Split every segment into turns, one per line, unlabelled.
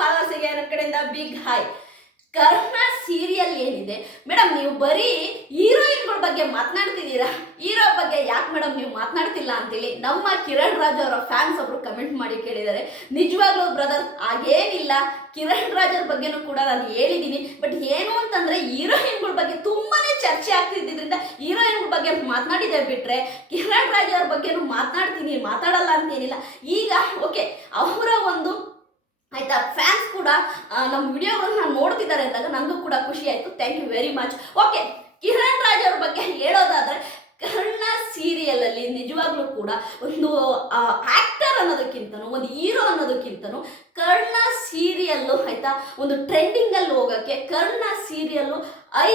ಫಾಲೋವರ್ಸಿಗೆ ನನ್ನ ಕಡೆಯಿಂದ big hi ಕರ್ಮ ಸೀರಿಯಲ್ ಏನಿದೆ? ಮೇಡಮ್ ನೀವು ಬರೀ ಹೀರೋಯಿನ್ಗಳ ಬಗ್ಗೆ ಮಾತನಾಡ್ತಿದ್ದೀರಾ? ಹೀರೋ ಬಗ್ಗೆ ಯಾಕೆ ಮೇಡಮ್ ನೀವು ಮಾತನಾಡ್ತಿಲ್ಲ ಅಂತೇಳಿ ನಮ್ಮ ಕಿರಣ್ ರಾಜ್ ಅವರ ಫ್ಯಾನ್ಸ್ ಒಬ್ರು ಕಮೆಂಟ್ ಮಾಡಿ ಕೇಳಿದ್ದಾರೆ. ನಿಜವಾಗ್ಲೂ ಬ್ರದರ್ ಹಾಗೇನಿಲ್ಲ. ಕಿರಣ್ ರಾಜರ ಬಗ್ಗೆನೂ ಕೂಡ ನಾನು ಹೇಳಿದ್ದೀನಿ. ಬಟ್ ಏನು ಅಂತಂದ್ರೆ ಹೀರೋಯಿನ್ಗಳ ಬಗ್ಗೆ ತುಂಬಾನೇ ಚರ್ಚೆ ಆಗ್ತಿದ್ದರಿಂದ ಹೀರೋಯಿನ್ಗಳ ಬಗ್ಗೆ ಮಾತನಾಡಿದೆ ಬಿಟ್ರೆ ಕಿರಣ್ ರಾಜ್ ಅವ್ರ ಬಗ್ಗೆನೂ ಮಾತನಾಡ್ತೀನಿ, ಮಾತಾಡಲ್ಲ ಅಂತೇನಿಲ್ಲ. ಈಗ ಓಕೆ ಅವರ ಒಂದು ಆಯ್ತಾ? ಫ್ಯಾನ್ಸ್ ಕೂಡ ನಮ್ಮ ವಿಡಿಯೋಗಳನ್ನ ನೋಡ್ತಿದ್ದಾರೆ ಅಂದಾಗ ನನಗೂ ಕೂಡ ಖುಷಿ ಆಯ್ತು. Thank you very much okay Kiran Raj ಅವ್ರ ಬಗ್ಗೆ ಹೇಳೋದಾದ್ರೆ, ಕರ್ಣ ಸೀರಿಯಲ್ ಅಲ್ಲಿ ನಿಜವಾಗ್ಲೂ ಕೂಡ ಒಂದು ಆಕ್ಟರ್ ಅನ್ನೋದಕ್ಕಿಂತನೂ, ಒಂದು ಹೀರೋ ಅನ್ನೋದಕ್ಕಿಂತನೂ ಕರ್ಣ ಸೀರಿಯಲ್ಲು ಆಯ್ತಾ, ಒಂದು ಟ್ರೆಂಡಿಂಗ್ ಅಲ್ಲಿ ಹೋಗಕ್ಕೆ, ಕರ್ಣ ಸೀರಿಯಲ್ಲು ಐ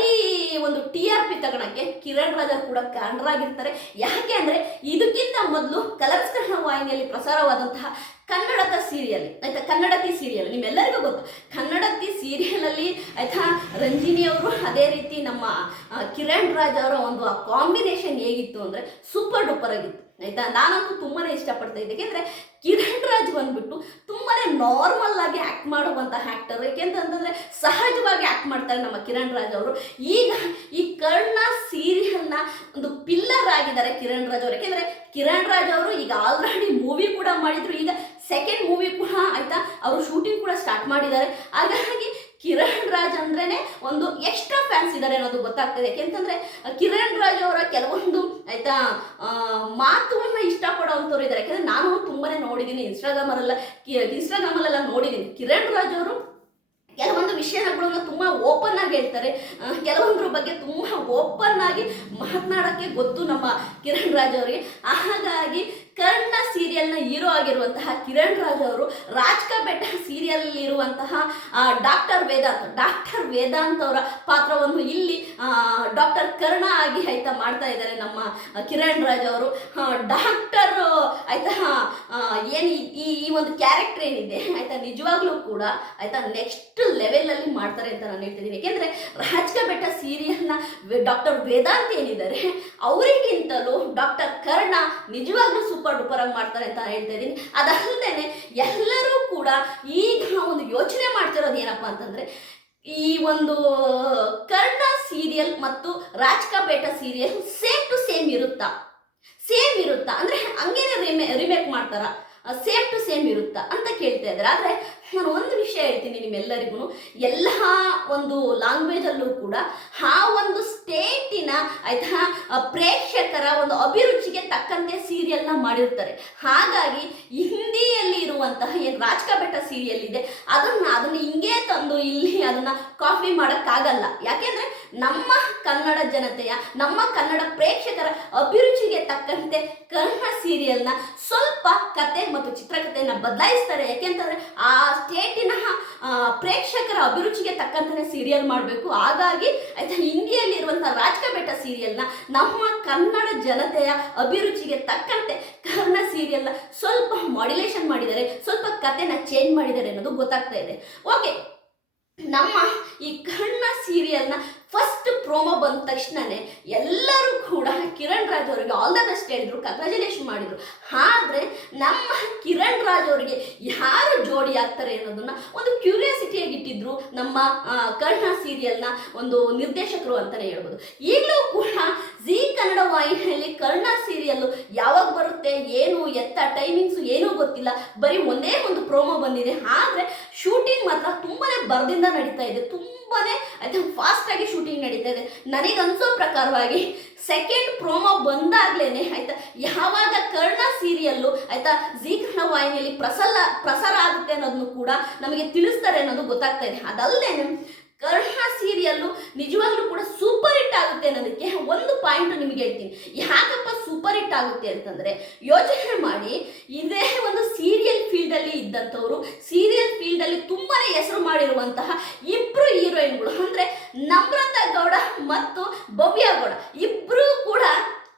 ಒಂದು ಟಿ ಆರ್ ಪಿ ತಗೊಳಕ್ಕೆ ಕಿರಣ್ ರಾಜ ಕೂಡ ಕಾರಣರಾಗಿರ್ತಾರೆ. ಯಾಕೆ ಅಂದ್ರೆ, ಇದಕ್ಕಿಂತ ಮೊದಲು ಕಲರ್ಸ್ ಕನ್ನಡ ವಾಹಿನಿಯಲ್ಲಿ ಪ್ರಸಾರವಾದಂತಹ ಕನ್ನಡದ ಸೀರಿಯಲ್, ಆಯ್ತಾ? ಕನ್ನಡತಿ ಸೀರಿಯಲ್, ನಿಮ್ಮೆಲ್ಲರಿಗೂ ಗೊತ್ತು. ಕನ್ನಡತಿ ಸೀರಿಯಲ್ ಅಲ್ಲಿ ಆಯ್ತಾ, ರಂಜಿನಿ ಅವರು ಅದೇ ರೀತಿ ನಮ್ಮ ಕಿರಣ್ ರಾಜ್ ಅವರ ಒಂದು ಆ ಕಾಂಬಿನೇಷನ್ ಹೇಗಿತ್ತು ಅಂದ್ರೆ ಸೂಪರ್ ಡೂಪರ್ ಆಗಿತ್ತು, ಆಯ್ತಾ? ನಾನಂತೂ ತುಂಬಾನೇ ಇಷ್ಟಪಡ್ತಾ ಇದ್ದೆ. ಯಾಕೆಂದ್ರೆ ಕಿರಣ್ ರಾಜ್ ಬಂದ್ಬಿಟ್ಟು ತುಂಬಾನೇ ನಾರ್ಮಲ್ ಆಗಿ ಆಕ್ಟ್ ಮಾಡುವಂತಹ ಆಕ್ಟರ್ ಯಾಕೆಂತಂದ್ರೆ ಸಹಜವಾಗಿ ಆಕ್ಟ್ ಮಾಡ್ತಾರೆ ನಮ್ಮ ಕಿರಣ್ ರಾಜ್ ಅವರು. ಈಗ ಈ ಕರ್ಣ ಸೀರಿಯಲ್ನ ಒಂದು ಪಿಲ್ಲರ್ ಆಗಿದ್ದಾರೆ ಕಿರಣ್ ರಾಜ್ ಅವರು. ಯಾಕೆಂದ್ರೆ ಕಿರಣ್ ರಾಜ್ ಅವರು ಈಗ ಆಲ್ರೆಡಿ ಮೂವಿ ಕೂಡ ಮಾಡಿದ್ರು. ಈಗ ಸೆಕೆಂಡ್ ಮೂವಿ ಕೂಡ ಆಯ್ತಾ, ಅವರು ಶೂಟಿಂಗ್ ಕೂಡ ಸ್ಟಾರ್ಟ್ ಮಾಡಿದ್ದಾರೆ. ಹಾಗಾಗಿ ಕಿರಣ್ ರಾಜ್ ಅಂದ್ರೇನೆ ಒಂದು ಎಕ್ಸ್ಟ್ರಾ ಫ್ಯಾನ್ಸ್ ಇದ್ದಾರೆ ಅನ್ನೋದು ಗೊತ್ತಾಗ್ತದೆ. ಯಾಕೆಂತಂದ್ರೆ, ಕಿರಣ್ ರಾಜ್ ಅವರ ಕೆಲವೊಂದು ಆಯ್ತಾ ಮಾತುಗಳನ್ನ ಇಷ್ಟಪಡೋವಂಥವ್ರು ಇದ್ದಾರೆ ಯಾಕಂದ್ರೆ ನಾನು ತುಂಬಾನೇ ನೋಡಿದ್ದೀನಿ ಇನ್ಸ್ಟಾಗ್ರಾಮಲ್ಲೆಲ್ಲ ಇನ್ಸ್ಟಾಗ್ರಾಮಲ್ಲೆಲ್ಲ ನೋಡಿದ್ದೀನಿ ಕಿರಣ್ ರಾಜ್ ಅವರು ಕೆಲವೊಂದು ವಿಷಯಗಳನ್ನ ತುಂಬಾ ಓಪನ್ ಆಗಿ ಹೇಳ್ತಾರೆ. ಕೆಲವೊಂದ್ರ ಬಗ್ಗೆ ತುಂಬಾ ಓಪನ್ ಆಗಿ ಮಾತನಾಡಕ್ಕೆ ಗೊತ್ತು ನಮ್ಮ ಕಿರಣ್ ರಾಜ್ ಅವರಿಗೆ. ಹಾಗಾಗಿ ಕರ್ಣ ಸೀರಿಯಲ್ನ ಹೀರೋ ಆಗಿರುವಂತಹ ಕಿರಣ್ ರಾಜ್ ಅವರು ರಾಜ್ಕ ಬೆಟ್ಟ ಸೀರಿಯಲ್ ಇರುವಂತಹ ಡಾಕ್ಟರ್ ವೇದಾಂತ್ ಡಾಕ್ಟರ್ ವೇದಾಂತ್ ಅವರ ಪಾತ್ರವನ್ನು ಇಲ್ಲಿ ಡಾಕ್ಟರ್ ಕರ್ಣ ಆಗಿ ಆಯ್ತಾ ಮಾಡ್ತಾ ಇದ್ದಾರೆ ನಮ್ಮ ಕಿರಣ್ ರಾಜ್ ಅವರು. ಡಾಕ್ಟರ್ ಆಯ್ತಾ ಏನು ಈ- ಈ ಈ ಒಂದು ಕ್ಯಾರೆಕ್ಟರ್ ಏನಿದೆ, ಆಯ್ತಾ, ನಿಜವಾಗ್ಲೂ ಕೂಡ, ಆಯ್ತಾ ನೆಕ್ಸ್ಟ್ ಲೆವೆಲ್ ಅಲ್ಲಿ ಮಾಡ್ತಾರೆ ಅಂತ ನಾನು ಹೇಳ್ತಿದ್ದೀನಿ. ಯಾಕೆಂದ್ರೆ ರಾಜಕ ಬೆಟ್ಟ ಸೀರಿಯಲ್ನ ಡಾಕ್ಟರ್ ವೇದಾಂತ್ ಏನಿದ್ದಾರೆ, ಅವರಿಗಿಂತಲೂ ಡಾಕ್ಟರ್ ಕರ್ಣ ನಿಜವಾಗ್ಲೂ ಸೂಪರ್ ಡೂಪರ್ ಆಗಿ ಮಾಡ್ತಾರೆ ಅಂತ ಹೇಳ್ತಾ ಇದ್ದೀನಿ. ಅದಲ್ಲದೆ ಎಲ್ಲರೂ ಕೂಡ ಈಗ ಒಂದು ಯೋಚನೆ ಮಾಡ್ತಿರೋದು ಏನಪ್ಪ ಅಂತಂದ್ರೆ, ಈ ಒಂದು ಕರ್ಣ ಸೀರಿಯಲ್ ಮತ್ತು ರಾಜ್ಕಾ ಬೇಟ ಸೀರಿಯಲ್ ಸೇಮ್ ಟು ಸೇಮ್ ಇರುತ್ತಾ? ಸೇಮ್ ಇರುತ್ತಾ? ಅಂದ್ರೆ ಹಂಗೇನೆ ರಿಮೇ ರಿಮೇಕ್ ಮಾಡ್ತಾರ. ಸೇಮ್ ಟು ಸೇಮ್ ಇರುತ್ತಾ ಅಂತ ಕೇಳ್ತಾ ಇದ್ದಾರೆ. ಆದರೆ ನಾನು ಒಂದು ವಿಷಯ ಹೇಳ್ತೀನಿ ನಿಮ್ಮೆಲ್ಲರಿಗೂ. ಎಲ್ಲ ಒಂದು ಲ್ಯಾಂಗ್ವೇಜಲ್ಲೂ ಕೂಡ ಆ ಒಂದು ಸ್ಟೇಟಿನ ಆಯ್ತಾ ಪ್ರೇಕ್ಷಕರ ಒಂದು ಅಭಿರುಚಿಗೆ ತಕ್ಕಂತೆ ಸೀರಿಯಲ್ನ ಮಾಡಿರ್ತಾರೆ. ಹಾಗಾಗಿ ಹಿಂದಿಯಲ್ಲಿ ಇರುವಂತಹ ಏನು ರಾಜಕ ಬೆಟ್ಟ ಸೀರಿಯಲ್ ಇದೆ ಅದನ್ನ ಅದನ್ನ ಹಿಂಗೆ ತಂದು ಇಲ್ಲಿ ಅದನ್ನ ಕಾಪಿ ಮಾಡೋಕ್ಕಾಗಲ್ಲ. ಯಾಕೆಂದ್ರೆ ನಮ್ಮ ಕನ್ನಡ ಜನತೆಯ, ನಮ್ಮ ಕನ್ನಡ ಪ್ರೇಕ್ಷಕರ ಅಭಿರುಚಿಗೆ ತಕ್ಕಂತೆ ಕನ್ನಡ ಸೀರಿಯಲ್ನ ಸ್ವಲ್ಪ ಕತೆ ಮತ್ತು ಚಿತ್ರಕಥೆಯನ್ನ ಬದಲಾಯಿಸ್ತಾರೆ. ಯಾಕೆಂತಂದ್ರೆ ಆ ಸ್ಟೇಟಿನ ಪ್ರೇಕ್ಷಕರ ಅಭಿರುಚಿಗೆ ತಕ್ಕಂತೆ ಸೀರಿಯಲ್ ಮಾಡಬೇಕು. ಹಾಗಾಗಿ ಆಯ್ತಾ ಹಿಂದಿಯಲ್ಲಿ ಇರುವಂತಹ ರಾಜಕ ಬೆಟ್ಟ ಸೀರಿಯಲ್ನ ನಮ್ಮ ಕನ್ನಡ ಜನತೆಯ ಅಭಿರುಚಿಗೆ ತಕ್ಕಂತೆ ಕನ್ನಡ ಸೀರಿಯಲ್ನ ಸ್ವಲ್ಪ ಮಾಡ್ಯುಲೇಷನ್ ಮಾಡಿದ್ದಾರೆ ಸ್ವಲ್ಪ ಕತೆನ ಚೇಂಜ್ ಮಾಡಿದ್ದಾರೆ ಅನ್ನೋದು ಗೊತ್ತಾಗ್ತಾ ಇದೆ. ಓಕೆ ನಮ್ಮ ಈ ಕನ್ನಡ ಸೀರಿಯಲ್ನ ಫಸ್ಟ್ ಪ್ರೋಮೋ ಬಂದ ತಕ್ಷಣನೇ ಎಲ್ಲರೂ ಕೂಡ ಕಿರಣ್ ರಾಜ್ ಅವರಿಗೆ ಆಲ್ ದ ಬೆಸ್ಟ್ ಹೇಳಿದ್ರು ಕಂಗ್ರ್ಯಾಚುಲೇಷನ್ ಮಾಡಿದ್ರು. ಆದ್ರೆ ನಮ್ಮ ಕಿರಣ್ ರಾಜ್ ಅವರಿಗೆ ಯಾರು ಜೋಡಿ ಆಗ್ತಾರೆ ಅನ್ನೋದನ್ನ ಒಂದು ಕ್ಯೂರಿಯಾಸಿಟಿಯಾಗಿ ಇಟ್ಟಿದ್ರು ನಮ್ಮ ಕರ್ಣ ಸೀರಿಯಲ್ನ ಒಂದು ನಿರ್ದೇಶಕರು ಅಂತಾನೆ ಹೇಳ್ಬೋದು. ಈಗಲೂ ಕೂಡ ಜಿ ಕನ್ನಡ ವಾಹಿನಿಯಲ್ಲಿ ಕರ್ಣ ಸೀರಿಯಲ್ ಯಾವಾಗ ಬರುತ್ತೆ, ಏನು, ಎತ್ತ ಟೈಮಿಂಗ್ಸ್ ಏನೂ ಗೊತ್ತಿಲ್ಲ. ಬರೀ ಒಂದೇ ಒಂದು ಪ್ರೋಮೋ ಬಂದಿದೆ. ಆದರೆ ಶೂಟಿಂಗ್ ಮಾತ್ರ ತುಂಬಾನೇ ಬರದಿಂದ ನಡೀತಾ ಇದೆ. ತುಂಬಾನೇ ಐತೆ ಫಾಸ್ಟ್ ಆಗಿ ಶೂಟಿಂಗ್ ನಡೀತಾ ಇದೆ. ನನಗನ್ಸೋ ಪ್ರಕಾರವಾಗಿ ಸೆಕೆಂಡ್ ಪ್ರೋಮೋ ಬಂದಾಗ್ಲೇನೆ ಆಯ್ತಾ, ಯಾವಾಗ ಕರ್ಣ ಸೀರಿಯಲ್ಲು ಆಯ್ತಾ, ಜಿ ಕನ್ನಡ ವಾಹಿನಿಯಲ್ಲಿ ಪ್ರಸಲ ಪ್ರಸಾರ ಆಗುತ್ತೆ ಅನ್ನೋದನ್ನು ಕೂಡ ನಮಗೆ ತಿಳಿಸ್ತಾರೆ ಅನ್ನೋದು ಗೊತ್ತಾಗ್ತಾ ಇದೆ. ಅದಲ್ಲದೆ ಕರ್ಣ ಸೀರಿಯಲ್ಲು ನಿಜವಾಗ್ಲೂ ಕೂಡ ಸೂಪರ್ ಹಿಟ್ ಆಗುತ್ತೆ ಅನ್ನೋದಕ್ಕೆ ಒಂದು ಪಾಯಿಂಟ್ ನಿಮಗೆ ಹೇಳ್ತೀನಿ. ಯಾಕಪ್ಪ ಸೂಪರ್ ಹಿಟ್ ಆಗುತ್ತೆ ಅಂತಂದ್ರೆ ಯೋಚನೆ ಮಾಡಿ, ಇದೇ ಒಂದು ಸೀರಿಯಲ್ ಫೀಲ್ಡ್ ಅಲ್ಲಿ ಇದ್ದಂಥವ್ರು ಸೀರಿಯಲ್ ಫೀಲ್ಡ್ ಅಲ್ಲಿ ತುಂಬಾನೇ ಹೆಸರು ಮಾಡಿರುವಂತಹ ಇಬ್ರು ಹೀರೋಯಿನ್ಗಳು ಅಂದ್ರೆ ನಮ್ರತಾ ಗೌಡ ಮತ್ತು ಭವ್ಯ ಗೌಡ, ಇಬ್ರು ಕೂಡ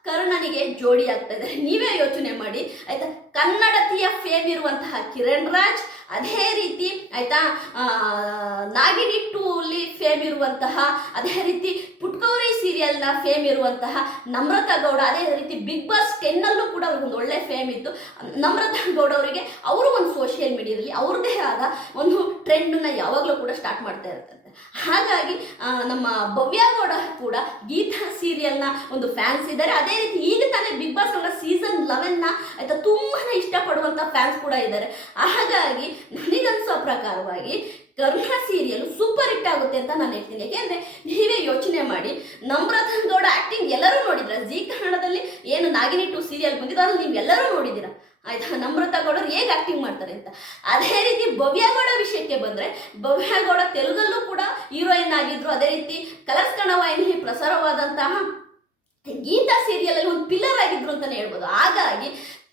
ಕರ್ಣನಿಗೆ ಜೋಡಿ ಆಗ್ತಾ ಇದ್ದಾರೆ. ನೀವೇ ಯೋಚನೆ ಮಾಡಿ, ಆಯ್ತಾ? ಕನ್ನಡತಿಯ ಫೇಮ್ ಇರುವಂತಹ ಕಿರಣ್ ರಾಜ್ ಅದೇ ರೀತಿ ಆಯ್ತಾ ನಾಗಿನಿ ಟೂ ಅಲ್ಲಿ ಫೇಮ್ ಇರುವಂತಹ, ಅದೇ ರೀತಿ ಪುಟ್ಕೌರಿ ಸೀರಿಯಲ್ನ ಫೇಮ್ ಇರುವಂತಹ ನಮ್ರತಾ ಗೌಡ, ಅದೇ ರೀತಿ ಬಿಗ್ ಬಾಸ್ ಟೆನ್ನಲ್ಲೂ ಕೂಡ ಅವ್ರಿಗೊಂದು ಒಳ್ಳೆ ಫೇಮ್ ಇತ್ತು. ನಮ್ರತಾ ಗೌಡ ಅವರಿಗೆ ಅವರು ಒಂದು ಸೋಷಿಯಲ್ ಮೀಡಿಯಾದಲ್ಲಿ ಅವ್ರದ್ದೇ ಆದ ಒಂದು ಟ್ರೆಂಡ್ ಟ್ರೆಂಡನ್ನ ಯಾವಾಗಲೂ ಕೂಡ ಸ್ಟಾರ್ಟ್ ಮಾಡ್ತಾ ಇರ್ತಂತೆ. ಹಾಗಾಗಿ ನಮ್ಮ ಭವ್ಯ ಗೌಡ ಕೂಡ ಗೀತಾ ಸೀರಿಯಲ್ನ ಒಂದು ಫ್ಯಾನ್ಸ್ ಇದ್ದಾರೆ. ಅದೇ ರೀತಿ ಈಗ ತಾನೇ ಬಿಗ್ ಬಾಸ್ ಅವರ ಸೀಸನ್ ಲೆವೆನ್ನ ಆಯಿತಾ, ತುಂಬಾ ಇಷ್ಟಪಡುವಂಥ ಫ್ಯಾನ್ಸ್ ಕೂಡ ಇದ್ದಾರೆ. ಹಾಗಾಗಿ ನನಗನ್ಸೋ ಪ್ರಕಾರವಾಗಿ ಕರುಣ ಸೀರಿಯಲ್ ಸೂಪರ್ ಹಿಟ್ ಆಗುತ್ತೆ ಅಂತ ನಾನು ಹೇಳ್ತೀನಿ. ಯಾಕೆಂದ್ರೆ ನೀವೇ ಯೋಚನೆ ಮಾಡಿ ನಮ್ರತ ಗೌಡ ಆಕ್ಟಿಂಗ್ ಎಲ್ಲರೂ ನೋಡಿದ್ರ? ಜೀ ಕನ್ನಡದಲ್ಲಿ ಏನು ನಾಗಿನಿ ಟು ಸೀರಿಯಲ್ ಬಂದಿದೆ ಅದನ್ನು ನೀವು ಎಲ್ಲರೂ ನೋಡಿದ್ದೀರಾ? ಆಯ್ತಾ? ನಮ್ರತ ಗೌಡರು ಹೇಗೆ ಆಕ್ಟಿಂಗ್ ಮಾಡ್ತಾರೆ ಅಂತ. ಅದೇ ರೀತಿ ಭವ್ಯಗೌಡ ವಿಷಯಕ್ಕೆ ಬಂದ್ರೆ, ಭವ್ಯ ಗೌಡ ತೆಲುಗಲ್ಲೂ ಕೂಡ ಹೀರೋಯಿನ್ ಆಗಿದ್ರು. ಅದೇ ರೀತಿ ಕಲರ್ಸ್ ಕಣವಾಯಿನಲ್ಲಿ ಪ್ರಸಾರವಾದಂತಹ ಗೀತಾ ಸೀರಿಯಲ್ ಅಲ್ಲಿ ಒಂದು ಪಿಲ್ಲರ್ ಆಗಿದ್ರು ಅಂತಾನೆ ಹೇಳ್ಬೋದು. ಹಾಗಾಗಿ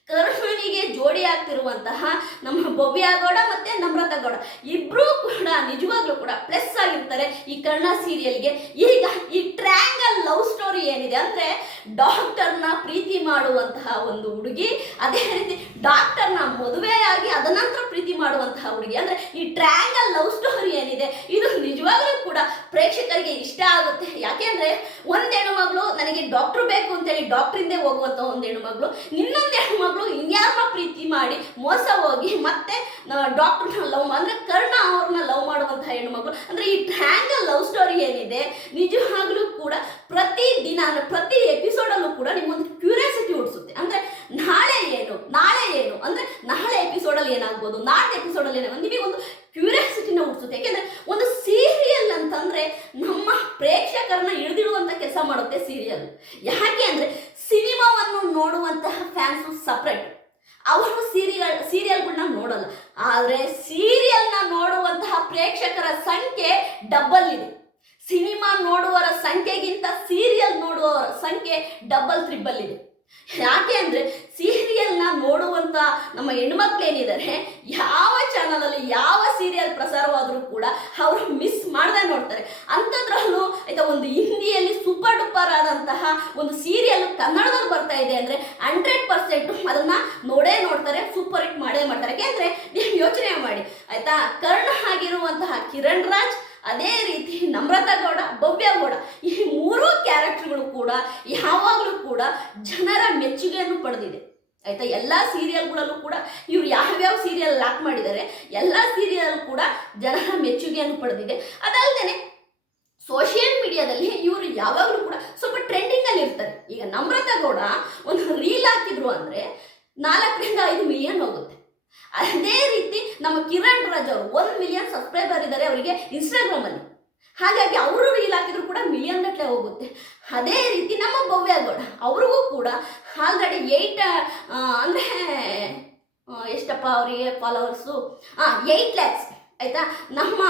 ಕರ್ಣನಿಗೆ ಜೋಡಿ ಆಗ್ತಿರುವಂತಹ ನಮ್ಮ ಬೊಬ್ಬಿಯ ಗೌಡ ಮತ್ತೆ ನಮ್ರತ ಗೌಡ ಇಬ್ರು ಕೂಡ ನಿಜವಾಗ್ಲೂ ಕೂಡ ಪ್ಲಸ್ ಆಗಿರ್ತಾರೆ ಈ ಕರ್ಣ ಸೀರಿಯಲ್ಗೆ ಈಗ ಈ ಟ್ರ್ಯಾಂಗಲ್ ಲವ್ ಸ್ಟೋರಿ ಏನಿದೆ ಅಂದ್ರೆ ಡಾಕ್ಟರ್ನ ಪ್ರೀತಿ ಮಾಡುವಂತಹ ಒಂದು ಹುಡುಗಿ, ಅದೇ ರೀತಿ ಡಾಕ್ಟರ್ನ ಮದುವೆಯಾಗಿ ಅದನಂತರ ಪ್ರೀತಿ ಮಾಡುವಂತಹ ಹುಡುಗಿ. ಅಂದ್ರೆ ಈ ಟ್ರ್ಯಾಂಗಲ್ ಲವ್ ಸ್ಟೋರಿ ಏನಿದೆ, ಇದು ನಿಜವಾಗ್ಲೂ ಕೂಡ ಪ್ರೇಕ್ಷಕರಿಗೆ ಇಷ್ಟ ಆಗುತ್ತೆ. ಯಾಕೆಂದ್ರೆ ಒಂದು ಹೆಣ್ಣುಮಗಳು ನನಗೆ ಡಾಕ್ಟರ್ ಬೇಕು ಅಂತೇಳಿ ಹಿಂದೆ ಹೋಗುವಂತ ಒಂದ್ ಹೆಣ್ಮಗಳು, ಇನ್ನೊಂದ್ ಹೆಣ್ಮಗಳು ಇನ್ಯಾರನ್ನ ಪ್ರೀತಿ ಮಾಡಿ ಮೋಸ ಹೋಗಿ ಮತ್ತೆ ಡಾಕ್ಟರ್ನ ಲವ್ ಅಂದ್ರೆ ಕರ್ಣ ಅವ್ರನ್ನ ಲವ್ ಮಾಡುವಂತಹ ಹೆಣ್ಮಗಳು. ಅಂದ್ರೆ ಈ ಟ್ರ್ಯಾಂಗಲ್ ಲವ್ ಸ್ಟೋರಿ ಏನಿದೆ, ನಿಜವಾಗ್ಲೂ ಕೂಡ ಪ್ರತಿ ದಿನ ಅಂದ್ರೆ ಪ್ರತಿ ಎಪಿಸೋಡಲ್ಲೂ ಕೂಡ ನಿಮ್ಮೊಂದು ಕ್ಯೂರಿಯಾಸಿಟಿ ಹುಟ್ಟಿಸುತ್ತೆ ಅಂದ್ರೆ ನಾಳೆ ಏನು ನಾಳೆ ಏನು, ಅಂದ್ರೆ ನಾಳೆ ಎಪಿಸೋಡಲ್ಲಿ ಏನಾಗ್ಬೋದು ನಾಳೆ ಎಪಿಸೋಡಲ್ಲಿ ಏನಾಗ್ಬೋದು ಒಂದು ಕ್ಯೂರಿಯಾಸಿಟಿನ ಹುಟ್ಟಿಸುತ್ತೆ ಯಾಕೆಂದ್ರೆ ಒಂದು ಸೀರಿಯಲ್ ಅಂತಂದ್ರೆ ನಮ್ಮ ಪ್ರೇಕ್ಷಕರನ್ನ ಹಿಡಿದಿಡುವಂತ ಕೆಲಸ ಮಾಡುತ್ತೆ ಸೀರಿಯಲ್ ಯಾಕೆ ಅಂದ್ರೆ ಸಿನಿಮಾವನ್ನು ನೋಡುವಂತಹ ಫ್ಯಾನ್ಸು ಸಪ್ರೇಟ್ ಅವರು ಸೀರಿಯಲ್ ಸೀರಿಯಲ್ಗಳನ್ನ ನೋಡಲ್ಲ. ಆದರೆ ಸೀರಿಯಲ್ನ ನೋಡುವಂತಹ ಪ್ರೇಕ್ಷಕರ ಸಂಖ್ಯೆ ಡಬಲ್ ಇದೆ. ಸಿನಿಮಾ ನೋಡುವವರ ಸಂಖ್ಯೆಗಿಂತ ಸೀರಿಯಲ್ ನೋಡುವವರ ಸಂಖ್ಯೆ ಡಬಲ್ ತ್ರಿಬಲ್ ಇದೆ. ಯಾಕೆ ಅಂದ್ರೆ ಸೀರಿಯಲ್ನ ನೋಡುವಂತ ನಮ್ಮ ಹೆಣ್ಮಕ್ಳು ಏನಿದ್ದಾರೆ ಯಾವ ಚಾನಲಲ್ಲಿ ಯಾವ ಸೀರಿಯಲ್ ಪ್ರಸಾರವಾದರೂ ಕೂಡ ಅವರು ಮಿಸ್ ಮಾಡದೆ ನೋಡ್ತಾರೆ. ಅಂಥದ್ರಲ್ಲೂ ಆಯ್ತಾ ಒಂದು ಹಿಂದಿಯಲ್ಲಿ ಸೂಪರ್ ಡೂಪರ್ ಆದಂತಹ ಒಂದು ಸೀರಿಯಲ್ ಕನ್ನಡದಲ್ಲಿ ಬರ್ತಾ ಇದೆ ಅಂದ್ರೆ ಹಂಡ್ರೆಡ್ ಪರ್ಸೆಂಟ್ ಅದನ್ನ ನೋಡೇ ನೋಡ್ತಾರೆ ಸೂಪರ್ ಹಿಟ್ ಮಾಡೇ ಮಾಡ್ತಾರೆ ಯಾಕೆಂದ್ರೆ ನೀವು ಯೋಚನೆ ಮಾಡಿ ಆಯ್ತಾ ಕರ್ಣ ಆಗಿರುವಂತಹ ಕಿರಣ್ ರಾಜ್ ಅದೇ ರೀತಿ ನಮ್ರತಾ ಗೌಡ ಭವ್ಯ ಗೌಡ ಈ ಮೂರೂ ಕ್ಯಾರೆಕ್ಟರ್ಗಳು ಕೂಡ ಯಾವಾಗಲೂ ಕೂಡ ಜನರ ಮೆಚ್ಚುಗೆಯನ್ನು ಪಡೆದಿದೆ ಆಯ್ತಾ ಎಲ್ಲ ಸೀರಿಯಲ್ಗಳಲ್ಲೂ ಕೂಡ ಇವ್ರು ಯಾವ್ಯಾವ ಸೀರಿಯಲ್ ಲಾಕ್ ಮಾಡಿದ್ದಾರೆ, ಎಲ್ಲ ಸೀರಿಯಲ್ ಕೂಡ ಜನರ ಮೆಚ್ಚುಗೆಯನ್ನು ಪಡೆದಿದೆ. ಅದಲ್ಲದೆ ಸೋಷಿಯಲ್ ಮೀಡಿಯಾದಲ್ಲಿ ಇವರು ಯಾವಾಗಲೂ ಕೂಡ ಸ್ವಲ್ಪ ಟ್ರೆಂಡಿಂಗ್ ಅಲ್ಲಿ ಇರ್ತಾರೆ. ಈಗ ನಮ್ರತಾ ಗೌಡ ಒಂದು ರೀಲ್ ಹಾಕಿದ್ರು ಅಂದ್ರೆ ನಾಲ್ಕರಿಂದ ಐದು ಮಿಲಿಯನ್ ಹೋಗುತ್ತೆ. ಅದೇ ರೀತಿ ನಮ್ಮ ಕಿರಣ್ ರಾಜ್ ಅವರು ಒಂದು ಮಿಲಿಯನ್ ಸಬ್ಸ್ಕ್ರೈಬರ್ ಇದ್ದಾರೆ ಅವರಿಗೆ ಇನ್ಸ್ಟಾಗ್ರಾಮ್ ಅಲ್ಲಿ. ಹಾಗಾಗಿ ಅವರು ರೀಲ್ ಹಾಕಿದ್ರು ಕೂಡ ಮಿಲಿಯನ್ ಗಟ್ಟಲೆ ಹೋಗುತ್ತೆ. ಅದೇ ರೀತಿ ನಮ್ಮ ಭವ್ಯ ಗೌಡ, ಅವ್ರಿಗೂ ಕೂಡ ಆಲ್ರೆಡಿ ಏಯ್ಟ್ ಅಂದರೆ ಎಷ್ಟಪ್ಪ ಅವರಿಗೆ ಫಾಲೋವರ್ಸು ಹಾಂ ಏಯ್ಟ್ ಲ್ಯಾಕ್ಸ್ ಆಯ್ತಾ? ನಮ್ಮ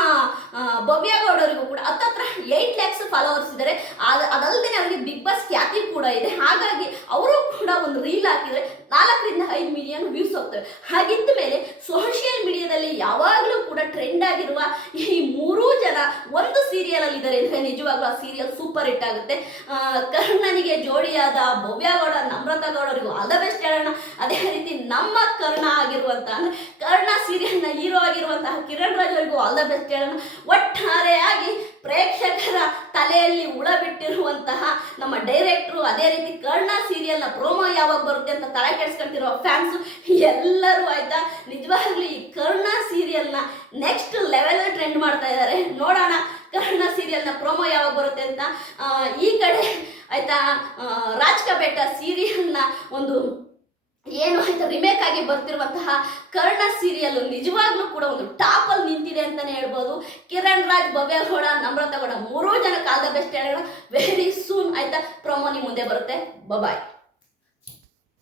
ಆ, ಭವ್ಯ ಗೌಡರಿಗೂ ಕೂಡ ಹತ್ತತ್ರ ಏಯ್ಟ್ ಲ್ಯಾಕ್ಸ್ ಫಾಲೋವರ್ಸ್ ಇದ್ದಾರೆ. ಅದು ಅದಲ್ಲದೆ ಅವರಿಗೆ ಬಿಗ್ ಬಾಸ್ ಖ್ಯಾತಿ ಕೂಡ ಇದೆ. ಹಾಗಾಗಿ ಅವರು ಕೂಡ ಒಂದು ರೀಲ್ ಹಾಕಿದರೆ ನಾಲ್ಕರಿಂದ ಐದು ಮಿಲಿಯನ್ ವ್ಯೂಸ್ ಹೋಗ್ತವೆ. ಹಾಗಿದ್ದ ಮೇಲೆ ಸೋಷಿಯಲ್ ಮೀಡಿಯಾದಲ್ಲಿ ಯಾವಾಗಲೂ ಕೂಡ ಟ್ರೆಂಡ್ ಆಗಿರುವ ಈ ಮೂರೂ ಜನ ಒಂದು ಸೀರಿಯಲ್ ಅಲ್ಲಿ ಇದ್ದಾರೆ. ಅಂದ್ರೆ ನಿಜವಾಗ್ಲೂ ಆ ಸೀರಿಯಲ್ ಸೂಪರ್ ಹಿಟ್ ಆಗುತ್ತೆ. ಕರ್ಣನಿಗೆ ಜೋಡಿಯಾದ ಭವ್ಯ ಗೌಡ ನಮ್ರತಾ ಗೌಡರಿಗೂ ಆಲ್ ದ ಬೆಸ್ಟ್ ಹೇಳೋಣ. ಅದೇ ರೀತಿ ನಮ್ಮ ಕರ್ಣ ಆಗಿರುವಂತಹ ಅಂದ್ರೆ ಕರ್ಣ ಸೀರಿಯಲ್ನ ಹೀರೋ ಆಗಿರುವಂತಹ ಕಿರಣ್ ಅವರಿಗೂ ಆಲ್ ದ ಬೆಸ್ಟ್ ಹೇಳೋಣ. ಒಟ್ಟಾರೆಯಾಗಿ ಪ್ರೇಕ್ಷಕರ ತಲೆಯಲ್ಲಿ ಹುಳ ಬಿಟ್ಟಿರುವಂತಹ ನಮ್ಮ ಡೈರೆಕ್ಟ್ರು ಅದೇ ರೀತಿ ಕರ್ಣ ಸೀರಿಯಲ್ನ ಪ್ರೋಮೋ ಯಾವಾಗ ಬರುತ್ತೆ ಅಂತ ತಲೆ ಕೆಡ್ಸ್ಕೊಂತಿರೋ ಫ್ಯಾನ್ಸು ಎಲ್ಲರೂ ಆಯ್ತಾ ನಿಜವಾಗ್ಲೂ ಈ ಕರ್ಣ ಸೀರಿಯಲ್ನ ನೆಕ್ಸ್ಟ್ ಲೆವೆಲ್ ಟ್ರೆಂಡ್ ಮಾಡ್ತಾ ಇದ್ದಾರೆ. ನೋಡೋಣ ಕರ್ಣ ಸೀರಿಯಲ್ನ ಪ್ರೋಮೋ ಯಾವಾಗ ಬರುತ್ತೆ ಅಂತ. ಈ ಕಡೆ ಆಯ್ತಾ ಆ, ರಾಜ್ ಕಾ ಸೀರಿಯಲ್ನ ಒಂದು ಏನು ಆಯ್ತು? ರಿಮೇಕ್ ಆಗಿ ಬರ್ತಿರುವಂತಹ ಕರ್ಣ ಸೀರಿಯಲ್ ನಿಜವಾಗ್ಲೂ ಕೂಡ ಒಂದು ಟಾಪ್ ಅಲ್ಲಿ ನಿಂತಿದೆ ಅಂತಾನೆ ಹೇಳ್ಬೋದು. ಕಿರಣ್ ರಾಜ್, ಭವ್ಯ ಗೌಡ, ನಮ್ರತಾ ಮೂರೂ ಜನ ಕಾಲದ ಬೆಸ್ಟ್ ಹೇಳೋಣ ವೆರಿ ಸೂನ್ ಆಯ್ತಾ ಪ್ರೊಮೋ ಮುಂದೆ ಬರುತ್ತೆ. ಬಾಯ್